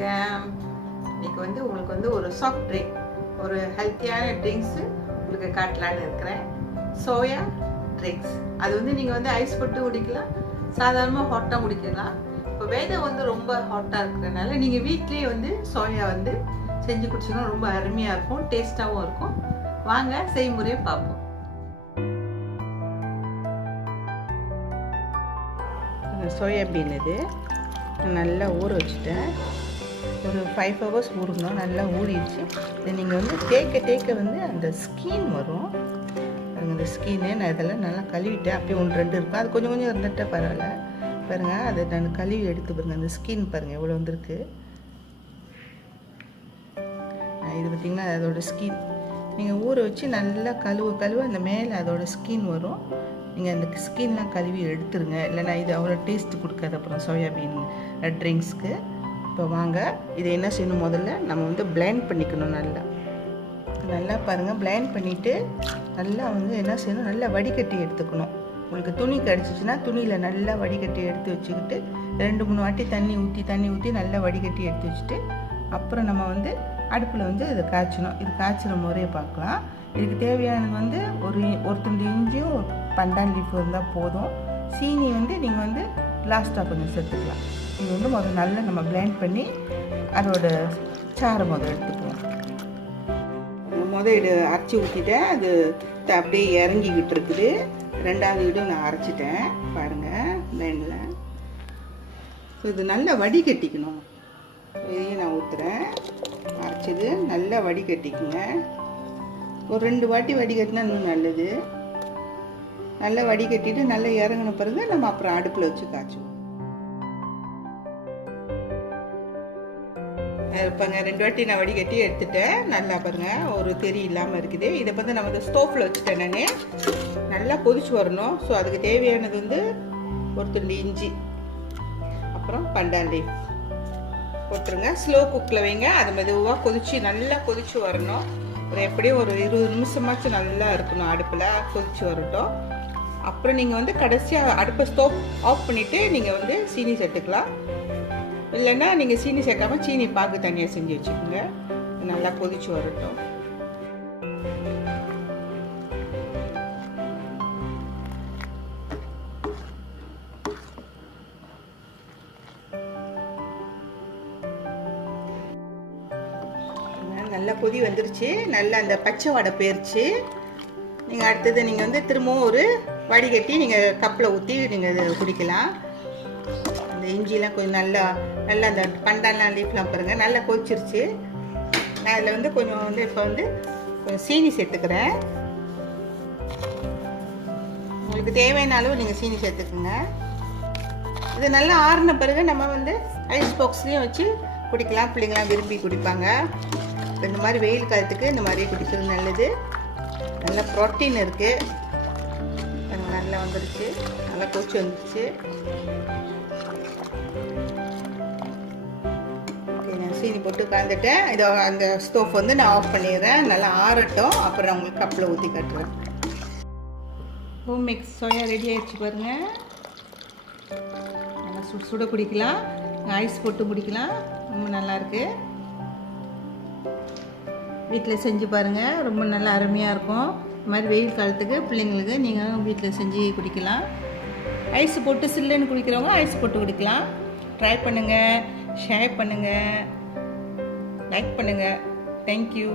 வணக்கம். இன்னைக்கு உங்களுக்கு ஒரு சாஃப்ட் ட்ரிங்க், ஒரு ஹெல்த்தியான ட்ரிங்க்ஸு உங்களுக்கு காட்டலான்னு இருக்கிறேன். Soya drinks. அது நீங்கள் ஐஸ் போட்டு குடிக்கலாம், சாதாரணமாக ஹாட்டாக குடிக்கலாம். இப்போ வெதர் ரொம்ப ஹாட்டாக இருக்கிறதுனால நீங்கள் வீட்லேயே சோயா செஞ்சு குடிச்சிங்கன்னா ரொம்ப அருமையாக இருக்கும், டேஸ்ட்டாகவும் இருக்கும். வாங்க செய்முறையை பார்ப்போம். சோயாபீன் இது நல்லா ஊற வச்சுட்டேன். ஒரு 5 hours ஊறணும். நல்லா ஊறிடுச்சு. இது நீங்கள் தேக்க அந்த ஸ்கின் வரும். அந்த ஸ்கின்னு நான் இதெல்லாம் நல்லா கழுவிட்டேன். அப்படியே 1-2 இருக்கும். அது கொஞ்சம் இருந்துட்டா பரவாயில்ல. பாருங்கள், அதை நான் கழுவி எடுத்து பாருங்கள். அந்த ஸ்கின் பாருங்கள் எவ்வளோ வந்திருக்கு. இது பார்த்திங்கன்னா அதோடய ஸ்கின் நீங்கள் ஊற வச்சு நல்லா கழுவ அந்த மேலே அதோட ஸ்கின் வரும். நீங்கள் அந்த ஸ்கின்லாம் கழுவி எடுத்துருங்க, இல்லைனா இது அவ்வளோ டேஸ்ட் கொடுக்காது அப்புறம் சோயாபீன் ட்ரிங்க்ஸ்க்கு. இப்போ வாங்க இதை என்ன செய்யணும், முதல்ல நம்ம பிளெண்ட் பண்ணிக்கணும். நல்லா பாருங்கள், பிளெண்ட் பண்ணிவிட்டு நல்லா என்ன செய்யணும், நல்லா வடிகட்டி எடுத்துக்கணும். உங்களுக்கு துணி கிடச்சிச்சின்னா துணியில் நல்லா வடிகட்டி எடுத்து வச்சுக்கிட்டு 2-3 வாட்டி தண்ணி ஊற்றி நல்லா வடிகட்டி எடுத்து வச்சுட்டு அப்புறம் நம்ம அடுப்பில் இதை காய்ச்சணும். இது காய்ச்சிற முறையை பார்க்கலாம். இதுக்கு தேவையானது ஒரு துண்டு இஞ்சியும் பண்டான் லீஃப் இருந்தால் போதும். சீனி நீங்கள் லாஸ்ட்டாக கொஞ்சம் சேர்த்துக்கலாம். இது முதல்ல நல்லா நம்ம பிளெண்ட் பண்ணி அதோட சாரை எடுத்துக்குவோம். இது அரைச்சி ஊற்றிட்டேன். அது அப்படியே இறங்கிக்கிட்டு இருக்குது. 2வது வீடு நான் அரைச்சிட்டேன் பாருங்கள் பிளெண்டில். ஸோ இது நல்லா வடிகட்டிக்கணும். இதையும் நான் ஊற்றுறேன். அரைச்சது நல்லா வடிகட்டிக்குங்க. ஒரு 2 வாட்டி வடிகட்டினா இன்னும் நல்லது. நல்லா வடிகட்டிட்டு நல்லா இறங்கின பிறகு நம்ம அப்புறம் அடுப்பில் வச்சு காய்ச்சுவோம். இருப்பாங்க 2 வாட்டி நான் வடிகட்டி எடுத்துட்டேன். நல்லா பாருங்கள், ஒரு தெரி இல்லாமல் இருக்குது. இதை நம்ம ஸ்டோவில் வச்சுட்டேன். நான் நல்லா கொதிச்சு வரணும். ஸோ அதுக்கு தேவையானது ஒரு துண்டு இஞ்சி, அப்புறம் பண்டான் லீஃப் போட்டுருங்க. ஸ்லோ குக்கில் வைங்க. அது மெதுவாக நல்லா கொதிச்சு வரணும். எப்படியும் ஒரு 20 நிமிஷமாச்சும் நல்லா இருக்கணும். அடுப்பில் கொதிச்சு வரட்டும். அப்புறம் நீங்கள் கடைசியாக அடுப்பை ஸ்டோவ் ஆஃப் பண்ணிவிட்டு நீங்கள் சீனி சேர்த்துக்கலாம். இல்லைன்னா நீங்கள் சீனி சேர்க்காமல் சீனி பாகு தனியாக செஞ்சு வச்சுக்கோங்க. நல்லா கொதிச்சு வரட்டும். நல்லா கொதி வந்துருச்சு. நல்லா அந்த பச்சை வடை போயிருச்சு. நீங்கள் அடுத்தது நீங்கள் திரும்பவும் ஒரு வடிகட்டி நீங்கள் கப்பில் ஊற்றி நீங்கள் இதை குடிக்கலாம். அந்த இஞ்சிலாம் கொஞ்சம் நல்லா அந்த பண்டான்லாம் லீஃப்லாம் பாருங்கள் நல்லா கொதிச்சிருச்சு. நான் அதில் கொஞ்சம் இப்போ கொஞ்சம் சீனி சேர்த்துக்கிறேன். உங்களுக்கு தேவையான அளவு நீங்கள் சீனி சேர்த்துக்குங்க. இது நல்லா ஆறின பிறகு நம்ம ஐஸ் பாக்ஸ்லேயும் வச்சு குடிக்கலாம். பிள்ளைங்களாம் விரும்பி குடிப்பாங்க. இந்த மாதிரி வெயில் காலத்துக்கு இந்த மாதிரி குடிக்கிறது நல்லது. நல்ல ப்ரோட்டீன் இருக்குது. நல்லா வந்துருச்சு. நல்லா கொதிச்சு வந்துருச்சு. ஓகே, நான் சீனி போட்டு கலந்துட்டேன். இதை அந்த ஸ்டோவ் நான் ஆஃப் பண்ணிடுறேன். நல்லா ஆறட்டும். அப்புறம் உங்களுக்கு கப்பில் ஊற்றி கட்டுறேன். ஹோம் மேக் சோயா ரெடி ஆகிடுச்சு பாருங்கள். நல்லா சுட குடிக்கலாம். ஐஸ் போட்டு குடிக்கலாம். ரொம்ப நல்லாயிருக்கு. வீட்டில் செஞ்சு பாருங்கள். ரொம்ப நல்லா அருமையாக இருக்கும். இந்த மாதிரி வெயில் காலத்துக்கு பிள்ளைங்களுக்கு நீங்கள் வீட்டில் செஞ்சு குடிக்கலாம். ஐஸ் போட்டு சில்லுன்னு குடிக்கிறவங்க ஐஸ் போட்டு குடிக்கலாம். ட்ரை பண்ணுங்கள், ஷேர் பண்ணுங்கள், லைக் பண்ணுங்கள். தேங்க்யூ.